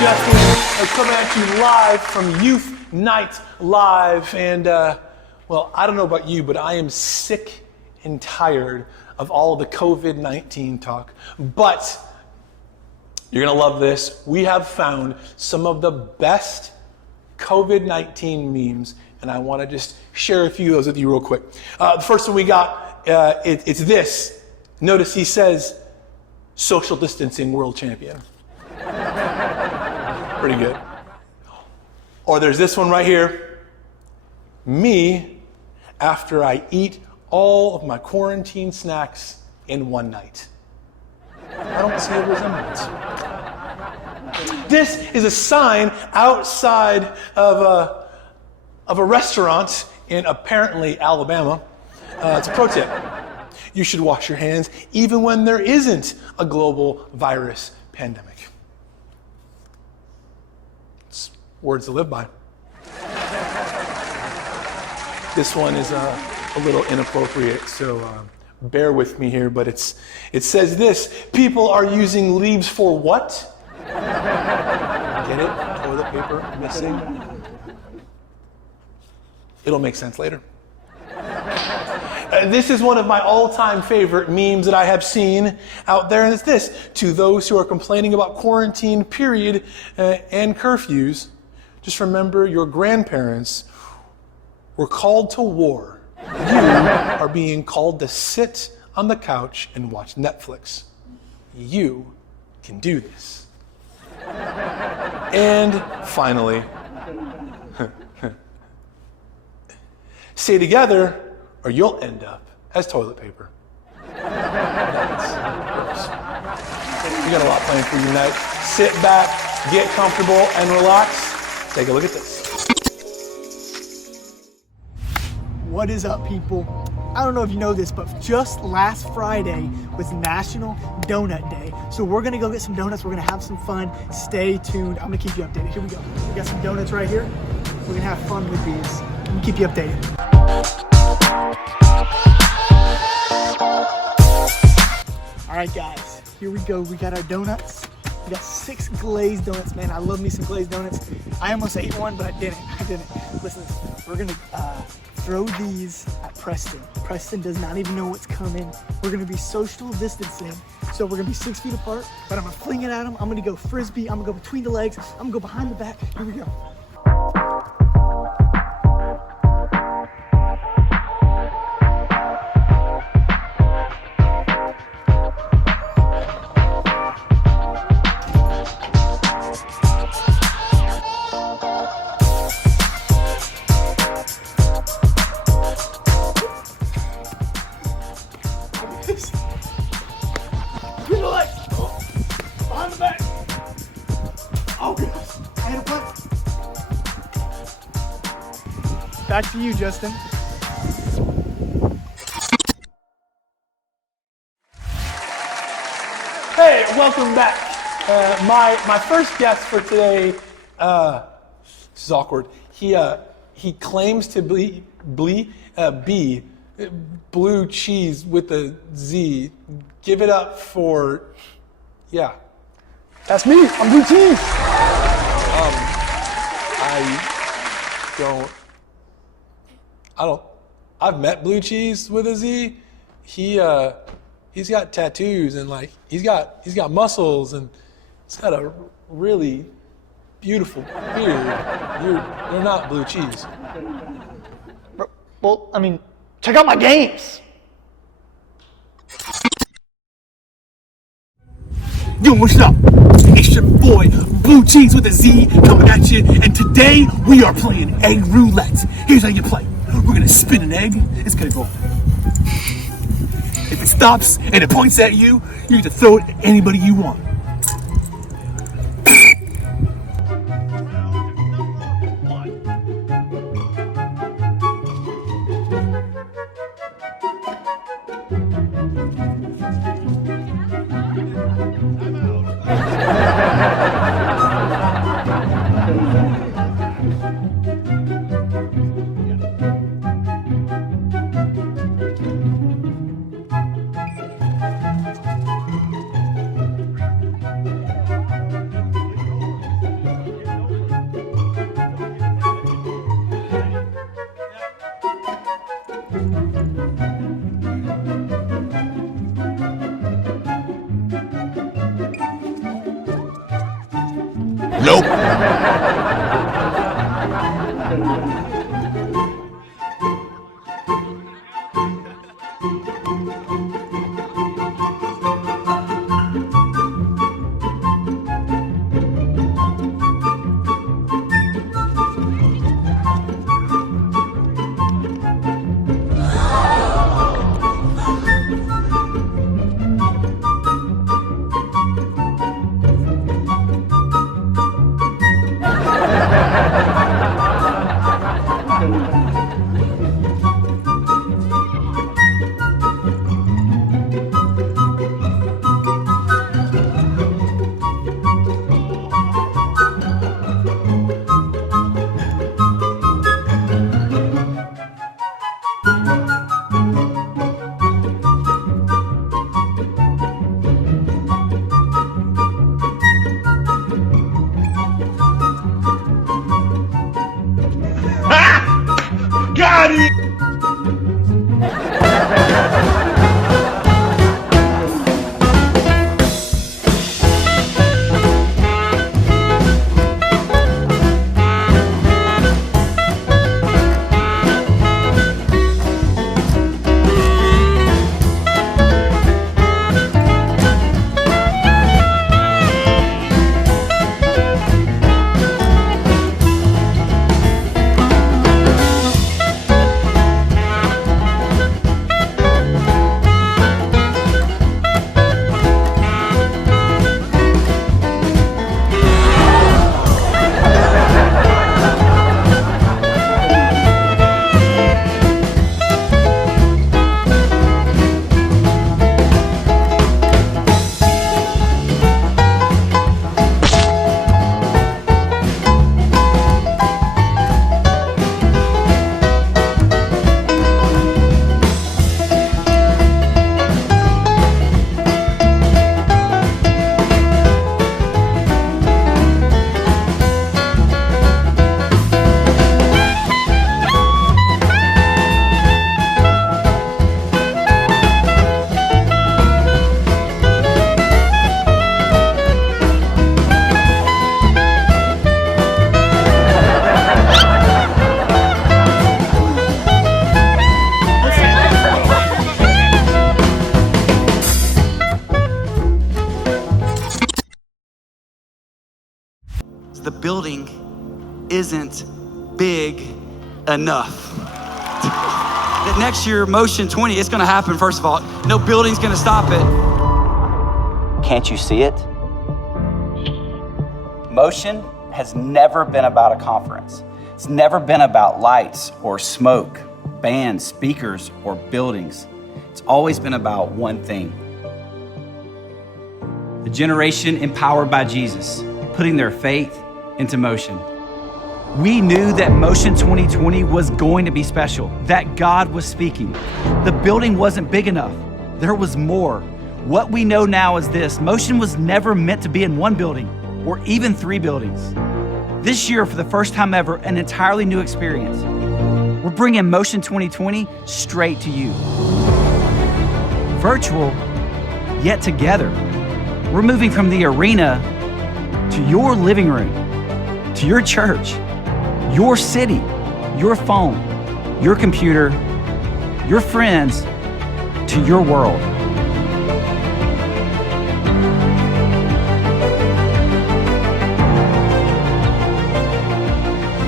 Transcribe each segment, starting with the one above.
Justin. Coming at you live from Youth Night Live. And, well, I don't know about you, but I am sick and tired of all the COVID-19 talk. But you're going to love this. We have found some of the best COVID-19 memes, and I want to just share a few of those with you real quick. The first one we got, it's this. Notice he says, social distancing world champion. Pretty good. Or there's this one right here. Me after I eat all of my quarantine snacks in one night. I don't see a resemblance. This is a sign outside of a restaurant in apparently Alabama. It's a pro tip. You should wash your hands even when there isn't a global virus pandemic. It's words to live by. This one is a little inappropriate, so bear with me here, but it says this: people are using leaves for what? Get it? Toilet paper missing? It'll make sense later. This is one of my all-time favorite memes that I have seen out there, and it's this: to those who are complaining about quarantine period and curfews, just remember your grandparents were called to war. You are being called to sit on the couch and watch Netflix. You can do this. And finally, stay together or you'll end up as toilet paper. That's gross. We got a lot planned for you tonight. Sit back, get comfortable, and relax. Take a look at this. What is up, people? I don't know if you know this, but just last Friday was National Donut Day. So we're gonna go get some donuts. We're gonna have some fun. Stay tuned. I'm gonna keep you updated. Here we go. We got some donuts right here. We're gonna have fun with these. I'm gonna keep you updated. All right, guys, here we go. We got our donuts. We got 6 glazed donuts, man. I love me some glazed donuts. I almost ate one, but I didn't. Listen, we're gonna throw these at Preston. Preston does not even know what's coming. We're gonna be social distancing. So we're gonna be 6 feet apart, but I'm gonna fling it at him. I'm gonna go frisbee. I'm gonna go between the legs. I'm gonna go behind the back. Here we go. Between the legs. Behind the back. Oh, gosh. I had a punt. Back to you, Justin. Hey, welcome back. My first guest for today, this is awkward. He claims to be blue cheese with a Z. Give it up for, yeah. That's me. I'm blue cheese. I've met blue cheese with a Z. He's got tattoos and like he's got muscles and he's got a really beautiful beard. You're not blue cheese. Well, I mean, check out my games. Yo, what's up? It's your boy, Blue Cheese with a Z, coming at you, and today we are playing egg roulette. Here's how you play. We're gonna spin an egg. It's gonna go. If it stops and it points at you, you get to throw it at anybody you want. Nope. Got it! The building isn't big enough. That next year, Motion 20, it's gonna happen, first of all. No building's gonna stop it. Can't you see it? Motion has never been about a conference. It's never been about lights or smoke, bands, speakers, or buildings. It's always been about one thing. The generation empowered by Jesus, putting their faith into motion. We knew that Motion 2020 was going to be special, that God was speaking. The building wasn't big enough. There was more. What we know now is this: Motion was never meant to be in one building or even 3 buildings. This year, for the first time ever, an entirely new experience. We're bringing Motion 2020 straight to you. Virtual, yet together. We're moving from the arena to your living room, to your church, your city, your phone, your computer, your friends, to your world.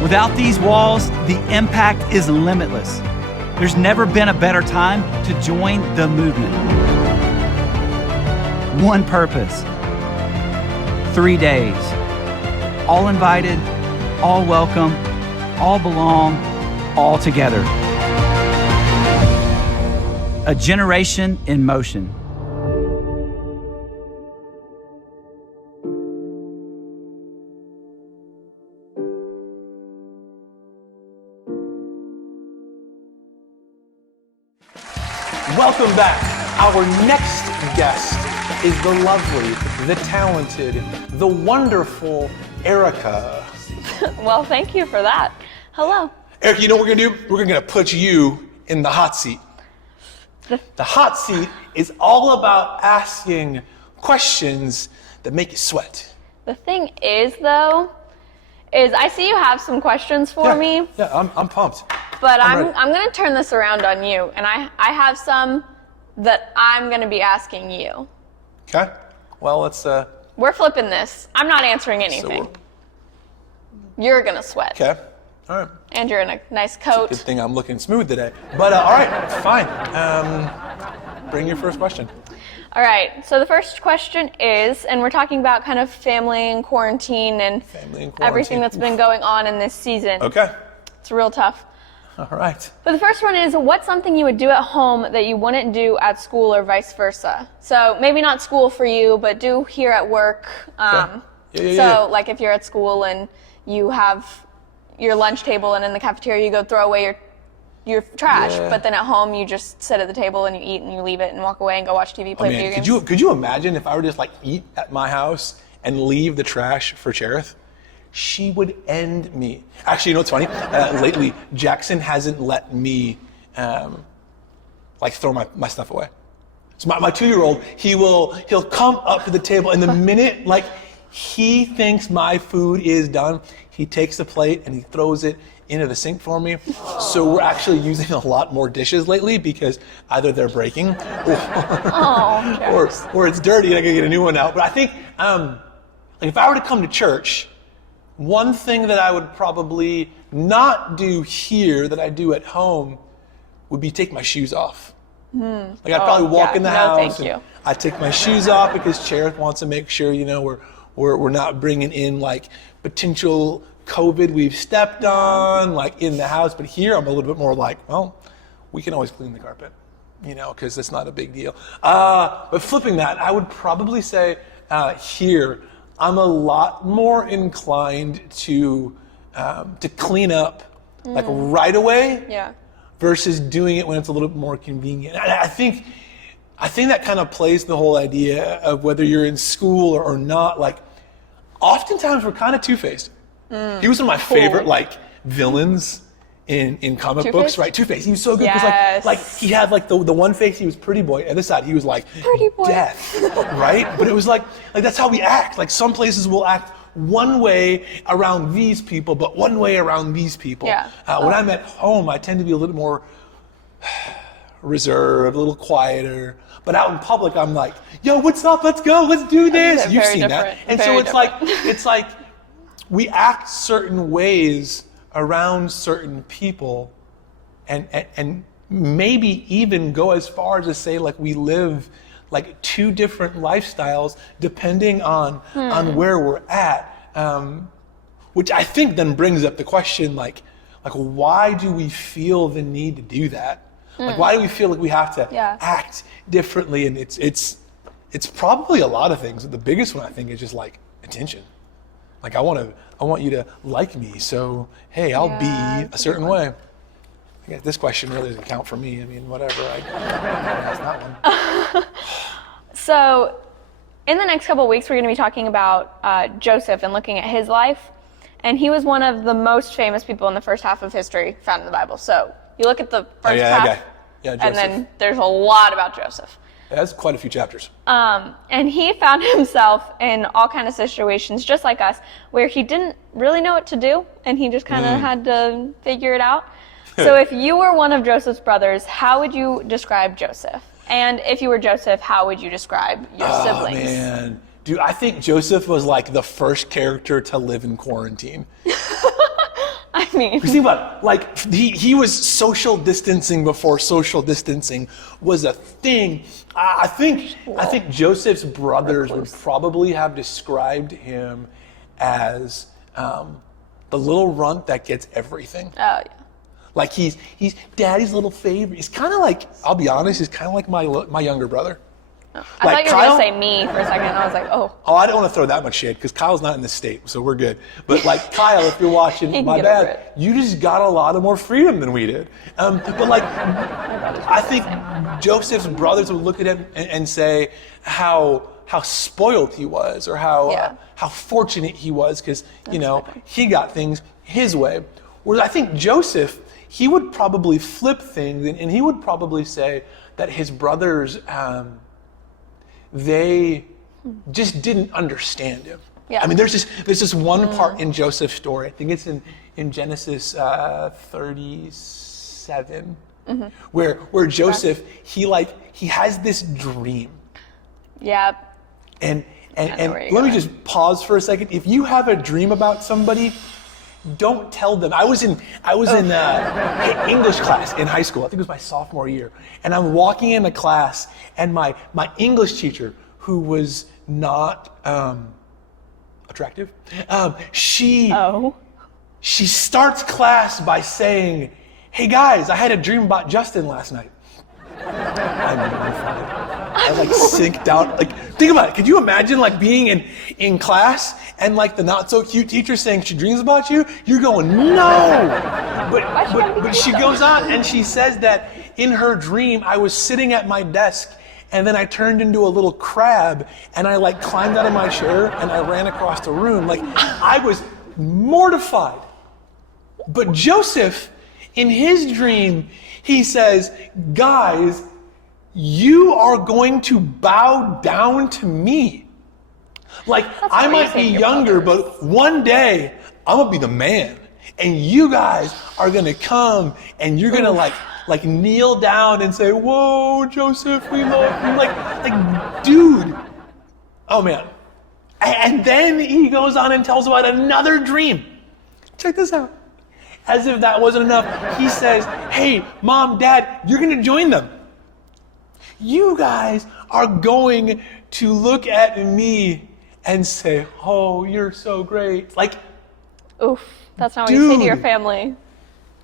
Without these walls, the impact is limitless. There's never been a better time to join the movement. One purpose, 3 days, all invited, all welcome, all belong, all together. A generation in motion. Welcome back. Our next guest is the lovely, the talented, the wonderful Erica. Well, thank you for that. Hello. Erica, you know what we're gonna do? We're gonna put you in the hot seat. The hot seat is all about asking questions that make you sweat. The thing is, though, is I see you have some questions for me. Yeah, I'm pumped. But I'm I'm going to turn this around on you, and I have some that I'm going to be asking you. Okay. Well, let's. We're flipping this. I'm not answering anything. You're going to sweat. Okay. All right. And you're in a nice coat. Good thing I'm looking smooth today. But all right, fine. Bring your first question. All right. So the first question is, and we're talking about kind of family and quarantine and everything that's been going on in this season. Okay. It's real tough. All right. But the first one is, what's something you would do at home that you wouldn't do at school or vice versa? So maybe not school for you, but do here at work. So like if you're at school and you have your lunch table and in the cafeteria you go throw away your trash, but then at home you just sit at the table and you eat and you leave it and walk away and go watch TV, play video games. Could you imagine if I were to just like eat at my house and leave the trash for Cherith? She would end me. Actually, you know what's funny? Lately, Jackson hasn't let me like throw my stuff away. So my 2-year-old, he'll come up to the table, and the minute like he thinks my food is done, he takes the plate and he throws it into the sink for me. So we're actually using a lot more dishes lately because either they're breaking or it's dirty and I gotta get a new one out. But I think like if I were to come to church, one thing that I would probably not do here that I do at home would be take my shoes off. Like I'd probably walk in the house and I'd take my shoes off because Cherith wants to make sure, you know, we're not bringing in like potential COVID we've stepped on like in the house. But here I'm a little bit more like, well, we can always clean the carpet, you know, because it's not a big deal. But flipping that, I would probably say here, I'm a lot more inclined to clean up like right away versus doing it when it's a little bit more convenient. And I think that kind of plays the whole idea of whether you're in school or not. Like, oftentimes we're kind of two-faced. He was one of my favorite like villains in comic books, right? Two-Face. He was so good because like he had like the one face he was pretty boy, and the side he was like pretty boy. Death, right? But it was like that's how we act. Like some places we'll act one way around these people, but one way around these people. When I'm at home, I tend to be a little more reserved, a little quieter. But out in public, I'm like, yo, what's up? Let's go. Let's do this. You've seen that. And so it's like we act certain ways around certain people and maybe even go as far as to say like we live like two different lifestyles depending on where we're at, which I think then brings up the question like why do we feel the need to do that? Like why do we feel like we have to act differently? And it's probably a lot of things. The biggest one I think is just like attention. Like I want you to like me, so hey, I'll be a certain way. I guess this question really doesn't count for me. I mean, whatever. That's that one. So, in the next couple of weeks, we're going to be talking about Joseph and looking at his life, and he was one of the most famous people in the first half of history found in the Bible. So you look at the first half, and then there's a lot about Joseph. That's quite a few chapters. And he found himself in all kinds of situations, just like us, where he didn't really know what to do, and he just kind of had to figure it out. So if you were one of Joseph's brothers, how would you describe Joseph? And if you were Joseph, how would you describe your siblings? Oh, man. Dude, I think Joseph was like the first character to live in quarantine. I mean, think about it, like he was social distancing before social distancing was a thing. I think Joseph's brothers would probably have described him as the little runt that gets everything. Oh yeah. Like he's daddy's little favorite. He's kind of like, I'll be honest, he's kind of like my younger brother. I thought you were going to say me for a second. I was like, oh. Oh, I don't want to throw that much shade because Kyle's not in this state, so we're good. But like Kyle, if you're watching, my bad, you just got a lot of more freedom than we did. But like, I think Joseph's brothers would look at him and say how spoiled he was, or how fortunate he was because he got things his way. Whereas I think Joseph, he would probably flip things, and he would probably say that his brothers, they just didn't understand him. Yeah. I mean, there's this one part in Joseph's story. I think it's in Genesis 37, where Joseph he has this dream. Yeah. And let me just pause for a second. If you have a dream about somebody, don't tell them. I was in English class in high school. I think it was my sophomore year, and I'm walking into class, and my English teacher, who was not attractive, she starts class by saying, "Hey guys, I had a dream about Justin last night." I'm mortified. I synced out. Think about it. Could you imagine being in class and the not so cute teacher saying she dreams about you? You're going, no. But she goes on and she says that in her dream, I was sitting at my desk and then I turned into a little crab and I climbed out of my chair and I ran across the room. I was mortified. But Joseph, in his dream, he says, guys, you are going to bow down to me. I might be younger, but one day I'm going to be the man. And you guys are going to come and you're going to kneel down and say, whoa, Joseph, we love you. Dude. Oh man. And then he goes on and tells about another dream. Check this out. As if that wasn't enough, he says, hey, mom, dad, you're going to join them. You guys are going to look at me and say, oh, you're so great. Oof, that's not what you say to your family.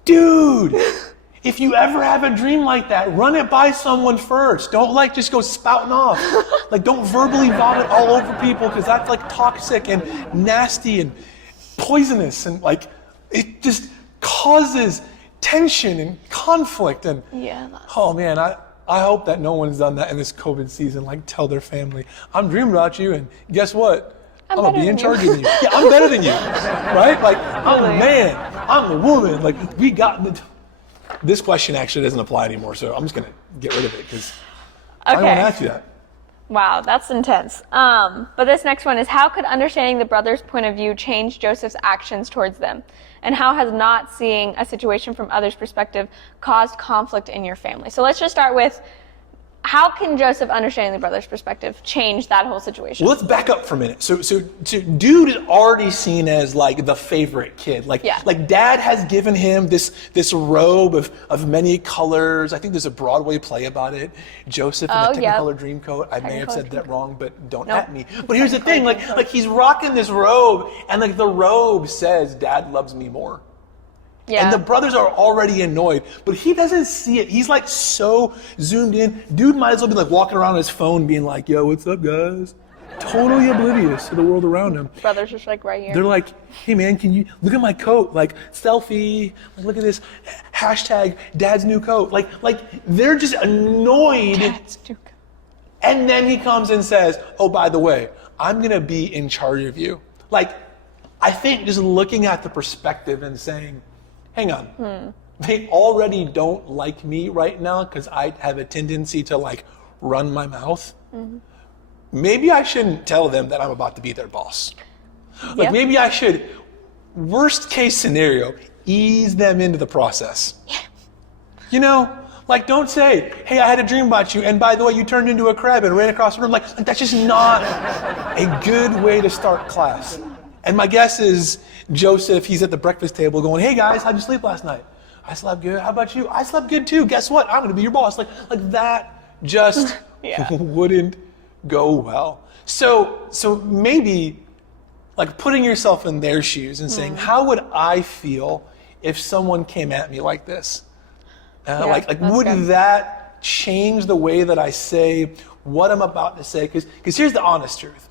Dude, if you ever have a dream like that, run it by someone first. Don't just go spouting off. Don't verbally vomit all over people, because that's toxic and nasty and poisonous, and it just causes tension and conflict. And oh man, I hope that no one's done that in this COVID season. Tell their family, I'm dreaming about you, and guess what? I'm gonna be in charge of you. Yeah, I'm better than you, right? I'm the man, I'm the woman. We got this question actually doesn't apply anymore, so I'm just gonna get rid of it because I don't want to ask you that. Wow, that's intense. But this next one is, how could understanding the brothers' point of view change Joseph's actions towards them? And how has not seeing a situation from others' perspective caused conflict in your family? So let's just start with, how can Joseph, understanding the brothers' perspective, change that whole situation? Well, let's back up for a minute. So dude is already seen as the favorite kid. Dad has given him this robe of many colors. I think there's a Broadway play about it. Joseph in the Technicolor Dreamcoat. I may have said that wrong, but don't at me. But here's the thing, he's rocking this robe, and the robe says, Dad loves me more. Yeah. And the brothers are already annoyed, but he doesn't see it. He's so zoomed in. Dude might as well be walking around on his phone being yo, what's up, guys? Totally oblivious to the world around him. Brothers just right here. They're hey man, can you look at my coat? Selfie. Look at this. Hashtag dad's new coat. They're just annoyed. Dad's new coat. And then he comes and says, oh, by the way, I'm going to be in charge of you. I think just looking at the perspective and saying, hang on, they already don't like me right now because I have a tendency to run my mouth. Mm-hmm. Maybe I shouldn't tell them that I'm about to be their boss. Maybe I should, worst case scenario, ease them into the process. Yeah. Don't say, hey, I had a dream about you, and by the way, you turned into a crab and ran across the room. That's just not a good way to start class. And my guess is Joseph, he's at the breakfast table going, hey guys, how'd you sleep last night? I slept good. How about you? I slept good too. Guess what? I'm going to be your boss. That just wouldn't go well. So maybe putting yourself in their shoes and saying, how would I feel if someone came at me like this? Would that change the way that I say what I'm about to say? Because here's the honest truth.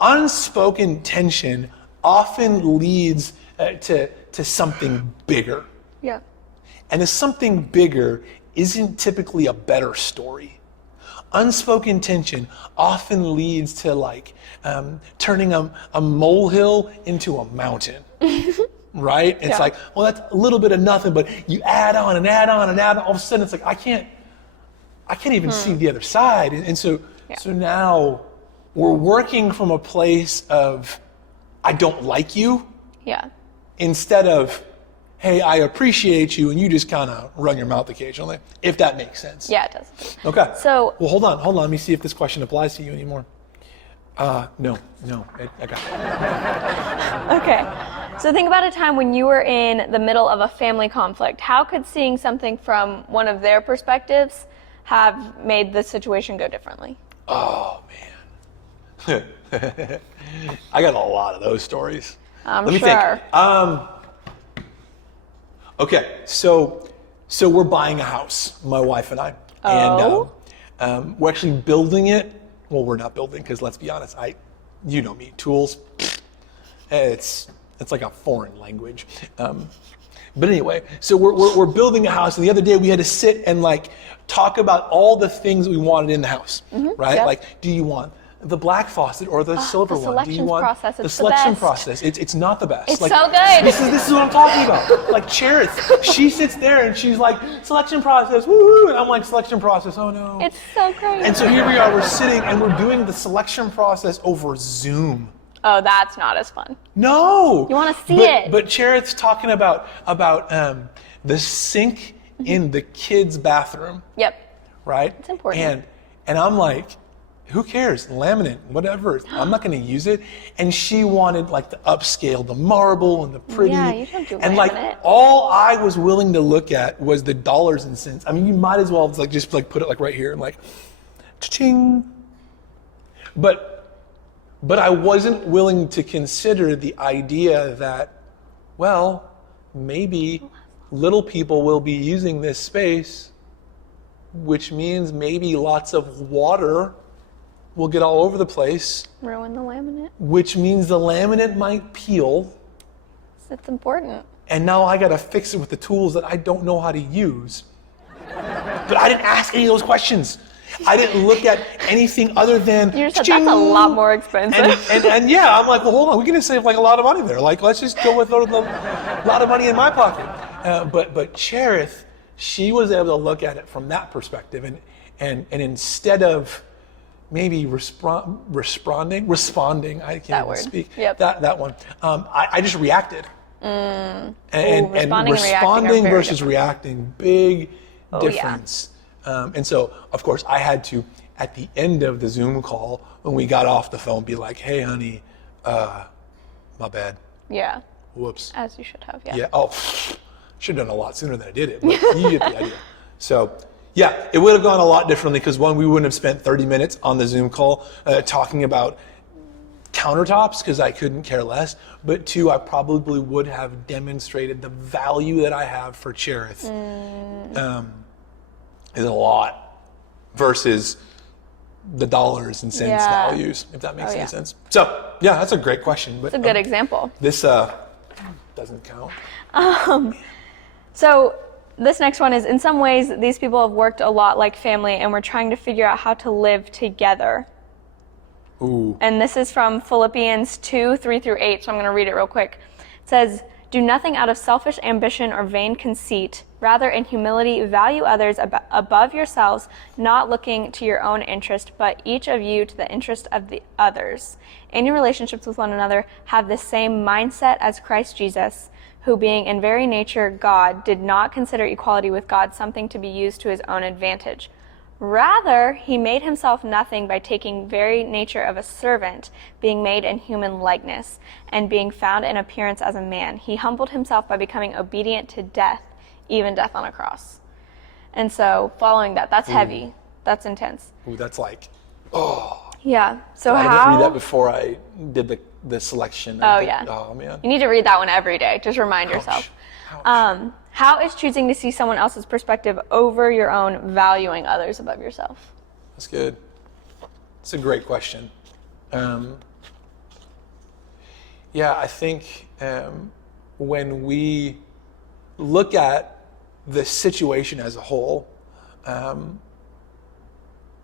Unspoken tension often leads to something bigger. Yeah. And the something bigger isn't typically a better story. Unspoken tension often leads to turning a molehill into a mountain. Right? It's well, that's a little bit of nothing, but you add on and add on and add on. All of a sudden it's I can't even see the other side. And so now we're working from a place of, I don't like you, Yeah. instead of, hey, I appreciate you, and you just kind of run your mouth occasionally, if that makes sense. Yeah, it does. Okay. So- well, hold on. Let me see if this question applies to you anymore. No, I got it. Okay. So think about a time when you were in the middle of a family conflict. How could seeing something from one of their perspectives have made the situation go differently? Oh, man. I got a lot of those stories. I'm Let me sure. think. Okay, so we're buying a house, my wife and I. Oh. And we're actually building it. Well, we're not building, because let's be honest, you know me, tools, it's like a foreign language. But anyway, so we're building a house, and the other day we had to sit and like talk about all the things we wanted in the house, right? Yep. Like, do you want the black faucet or the silver one? Do you selections want process, the it's the selection best. process? It's not the best. It's Like, so good. This is what I'm talking about. Like Cherith, she sits there and she's like, selection process, woo, and I'm like, selection process, oh no. It's so great. And so here we are, we're sitting and we're doing the selection process over Zoom. Oh, that's not as fun. No. You wanna see it. But Cherith's talking about the sink in the kids' bathroom, Yep. right? It's important. And I'm like, who cares? Laminate, whatever. I'm not going to use it. And she wanted like the upscale, the marble and the pretty. Yeah, you don't do and like laminate. all I was willing to look at was the dollars and cents. I mean, you might as well just put it like right here and like, cha-ching. But I wasn't willing to consider the idea that, well, maybe little people will be using this space, which means maybe lots of water will get all over the place, Ruin the laminate. which means the laminate might peel, It's important. and now I gotta fix it with the tools that I don't know how to use. But I didn't ask any of those questions. I didn't look at anything other than You just said that's a lot more expensive. and yeah, I'm like, well, hold on, we're gonna save like a lot of money there. Like, let's just go with a lot of money in my pocket. But Cherith, she was able to look at it from that perspective, and instead of maybe responding, I can't even word. speak. Yep. That one. I just reacted. And responding and reacting are responding very versus different. reacting, big Oh, yeah. difference. And so, of course, I had to, at the end of the Zoom call, when we got off the phone, be like, hey, honey, my bad. Yeah. Whoops. As you should have. Yeah. Yeah. Oh, should have done a lot sooner than I did it, but you get the idea. So, yeah, it would have gone a lot differently because one, we wouldn't have spent 30 minutes on the Zoom call talking about countertops because I couldn't care less. But two, I probably would have demonstrated the value that I have for Cherith is a lot versus the dollars and cents Yeah. values, if that makes Oh, any yeah. sense. So, yeah, that's a great question. But It's a good example. this doesn't count. So this next one is, in some ways, these people have worked a lot like family, and we're trying to figure out how to live together. Ooh. And this is from Philippians 2:3-8, so I'm going to read it real quick. It says, "Do nothing out of selfish ambition or vain conceit. Rather, in humility, value others above yourselves, not looking to your own interest, but each of you to the interest of the others. In your relationships with one another, have the same mindset as Christ Jesus, who being in very nature God, did not consider equality with God something to be used to his own advantage. Rather, he made himself nothing by taking very nature of a servant, being made in human likeness, and being found in appearance as a man. He humbled himself by becoming obedient to death, even death on a cross." And so, following that, that's heavy. That's intense. Ooh, that's like, Yeah. So I how? didn't read that before I did the selection. Oh, yeah. Oh, man. You need to read that one every day. Just remind yourself. Ouch. How is choosing to see someone else's perspective over your own valuing others above yourself? That's good. It's a great question. Yeah, I think when we look at the situation as a whole,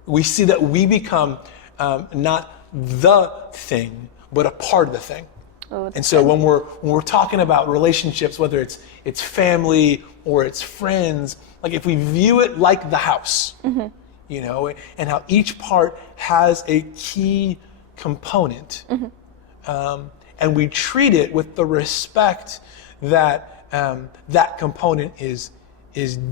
we see that we become not the thing, but a part of the thing. Oh, And so when we're talking about relationships, whether it's family or it's friends, like if we view it like the house, you know, and how each part has a key component, and we treat it with the respect that that component is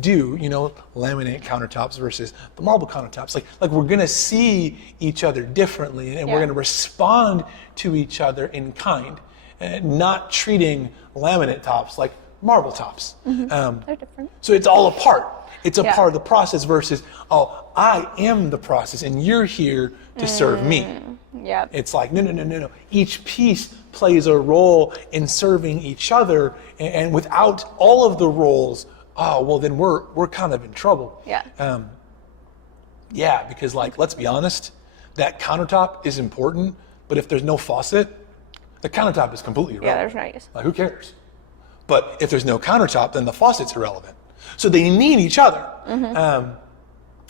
due. You know, laminate countertops versus the marble countertops. Like we're gonna see each other differently, and we're gonna respond to each other in kind, and not treating laminate tops like marble tops. They're different. So it's all a part. It's a part of the process versus, oh, I am the process and you're here to serve me. Yeah. It's like, no. Each piece plays a role in serving each other, and without all of the roles, oh, well, then we're kind of in trouble. Yeah. Yeah, because like, let's be honest, that countertop is important, but if there's no faucet, the countertop is completely irrelevant. Yeah, there's no use. Like, who cares? But if there's no countertop, then the faucet's irrelevant. So they need each other.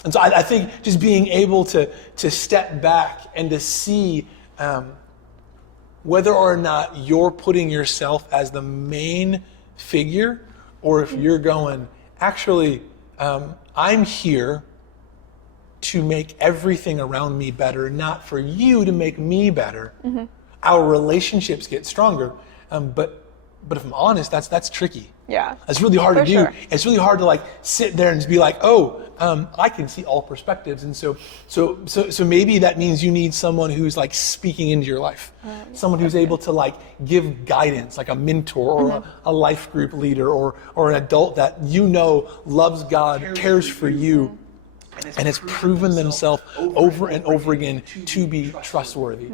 And so I think just being able to step back and to see whether or not you're putting yourself as the main figure, or if you're going, actually, I'm here to make everything around me better, not for you to make me better. Our relationships get stronger. But if I'm honest, that's tricky. Yeah. It's really hard to do. Sure. It's really hard to like sit there and just be like, oh, I can see all perspectives. And so maybe that means you need someone who's like speaking into your life, someone who's able to like give guidance, like a mentor or a life group leader or an adult that you know loves God, cares for you, and has proven themselves over and over again to be trustworthy.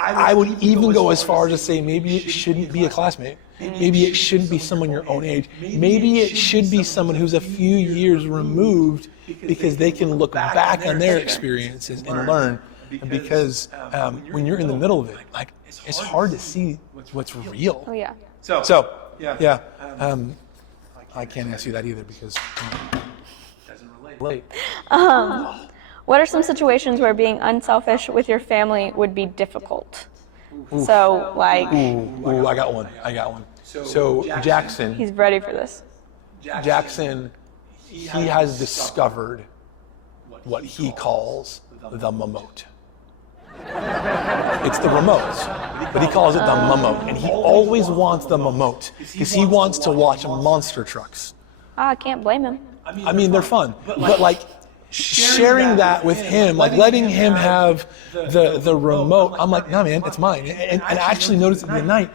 I would even go as far as to say maybe it shouldn't be a classmate. Maybe it shouldn't be someone your own age. Maybe it should be someone who's a few years removed, because they can look back on their experiences and learn. Because when you're in the middle of it, like, it's hard to see what's real. Oh yeah. So yeah. I can't ask you that either because it doesn't relate. What are some situations where being unselfish with your family would be difficult? So, like... Ooh, I got one. So Jackson... He's ready for this. Jackson, he has discovered what he calls the remote. It's the remote, but he calls it the remote. And he always wants the remote because he wants to watch monster trucks. I can't blame him. I mean, they're fun, but like... sharing that with him, like letting him have the remote, I'm like, no, man, it's mine. And I actually noticed the other night,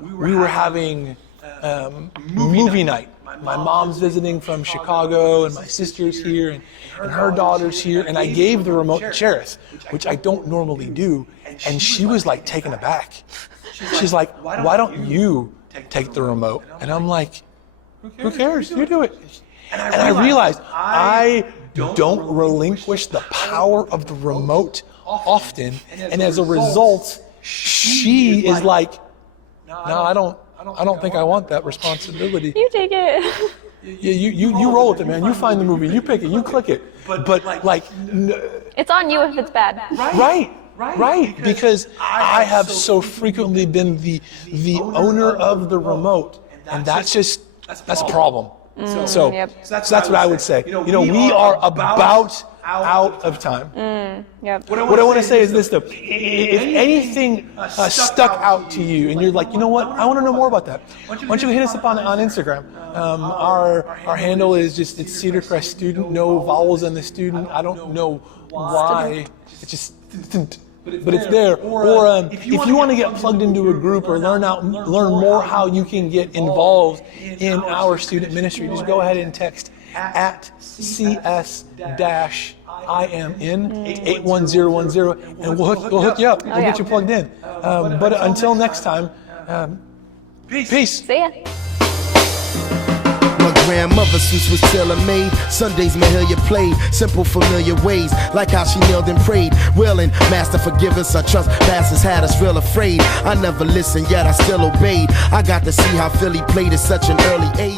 we were having movie night. My mom's visiting from Chicago, and my sister's here, and her daughter's here, and I gave the remote to Cherith, which I don't normally do, and she was like taken aback. She's like, why don't you take the remote? And I'm like, who cares? You do it. And I realized I don't relinquish the power of the remote often, and as a result, she is like, no, I don't think I want that responsibility. You take it. Yeah, you roll with it, man. You find the movie, you pick it, you click it. But like, it's on you if it's bad. Right. Because I have so frequently been the owner of the remote, and that's a problem. So that's what I would say. You know, we are about out of time. What I want to say is this, though. If anything stuck out to you and you're like, you know what, I want to know more about that, why don't you hit us up on Instagram? Our handle is it's Cedarcrest Student, no vowels in the student. I don't know why. It's just... But it's there. Or if you want to get plugged into a group or learn more how you can get involved in our student ministry, just go ahead and text at CS-IMN 81010, and we'll hook you up. We'll get you plugged in. But until next time, peace. See ya. Grandmother suits was tailor-made. Sundays Mahalia played simple familiar ways, like how she knelt and prayed, willing, Master forgive us our trespasses had us real afraid. I never listened yet I still obeyed. I got to see how Philly played at such an early age.